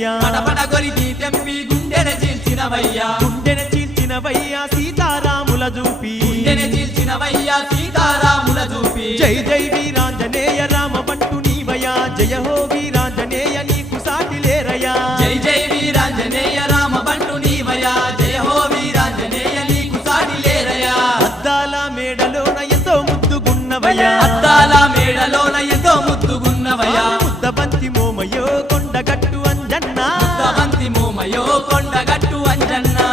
చీల్చినవయ్యా పటపట గొలికి తెంపి గుండెన చీల్చినవయ్యా గుండెన చీల్చినవయ్యా సీతారాముల చూపి గుండెన చీల్చినవయ్యా సీతారాముల చూపి జై జై వీరాంజనేయ రామ బంటు నీవయ్యా జయ హో వీరాంజనేయ నీకు సాటి లేరయ్యా జై జై వీరాంజనేయ రామ బంటు నీవయ్యా జయ హో వీరాంజనేయ నీకు సాటి లేరయ్యా అద్దాల మేడలోన ఎంతో ముద్దుగున్నవయ్యా అద్దాల మేడలోన ఎంతో ముద్దుగున్నవయ్యా ముద్దబంతి మోమయో కొండగట్టు అంజన్నా ముద్దబంతి మోమయో కొండగట్టు అంజన్నా